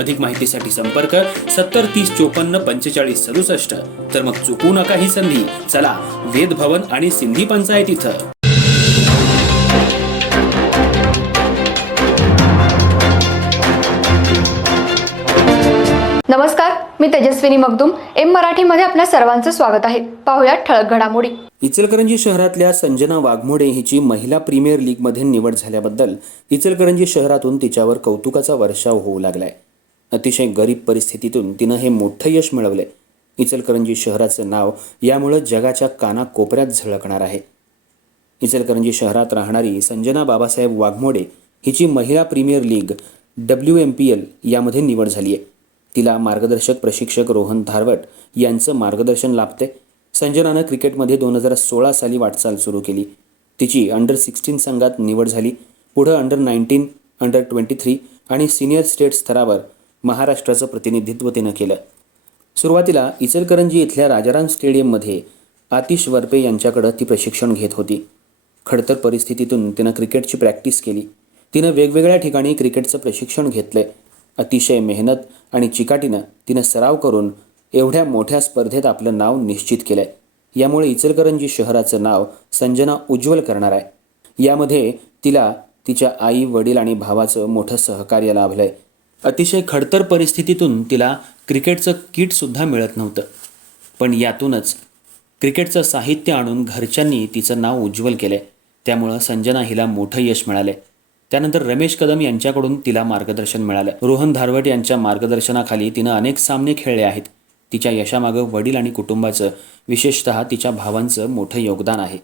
अधिक माहितीसाठी संपर्क सत्तर तीस चोपन्न पंचेचाळीस सदुसष्ट. तर मग चुकू नका ही संधी. चला वेद भवन आणि सिंधी पंचायत इथं. नमस्कार मी तेजस्विनी मगदुम. एम मराठीमध्ये आपल्या सर्वांचं स्वागत आहे. पाहुयात ठळक घडामोडी. इचलकरंजी शहरातल्या संजना वाघमोडे हिची महिला प्रीमियर लीगमध्ये निवड झाल्याबद्दल इचलकरंजी शहरातून तिच्यावर कौतुकाचा वर्षाव होऊ लागलाय. अतिशय गरीब परिस्थितीतून तिनं हे मोठं यश मिळवलंय. इचलकरंजी शहराचं नाव यामुळं जगाच्या कानाकोपऱ्यात झळकणार आहे. इचलकरंजी शहरात राहणारी संजना बाबासाहेब वाघमोडे हिची महिला premier league W M P L यामध्ये निवड झाली आहे तिला मार्गदर्शक प्रशिक्षक रोहन धारवट यांचं मार्गदर्शन लाभते संजनानं क्रिकेटमध्ये दोन हजार सोळा साली वाटचाल सुरू केली. तिची अंडर सिक्स्टीन संघात निवड झाली. पुढं under nineteen under twenty three आणि सिनियर स्टेट स्तरावर महाराष्ट्राचं प्रतिनिधित्व तिनं केलं. सुरुवातीला इचलकरंजी इथल्या राजाराम स्टेडियममध्ये आतिश वरपे यांच्याकडं ती प्रशिक्षण घेत होती. खडतर परिस्थितीतून तिनं क्रिकेटची प्रॅक्टिस केली. तिनं वेगवेगळ्या ठिकाणी क्रिकेटचं प्रशिक्षण घेतलंय. अतिशय मेहनत आणि चिकाटीनं तिनं सराव करून एवढ्या मोठ्या स्पर्धेत आपलं नाव निश्चित केलंय. यामुळे इचलकरंजी शहराचं नाव संजना उज्ज्वल करणार आहे. यामध्ये तिला तिच्या आई वडील आणि भावाचं मोठं सहकार्य लाभलंय. अतिशय खडतर परिस्थितीतून तिला क्रिकेटचं किटसुद्धा मिळत नव्हतं. पण यातूनच क्रिकेटचं साहित्य आणून घरच्यांनी तिचं नाव उज्ज्वल केलंय त्यामुळं संजना हिला मोठं यश मिळालं. त्यानंतर रमेश कदम यांच्याकडून तिला मार्गदर्शन मिळालं. रोहन धारवट यांच्या मार्गदर्शनाखाली तिनं अनेक सामने खेळले आहेत. तिच्या यशामागं वडील आणि कुटुंबाचं विशेषतः तिच्या भावांचं मोठं योगदान आहे.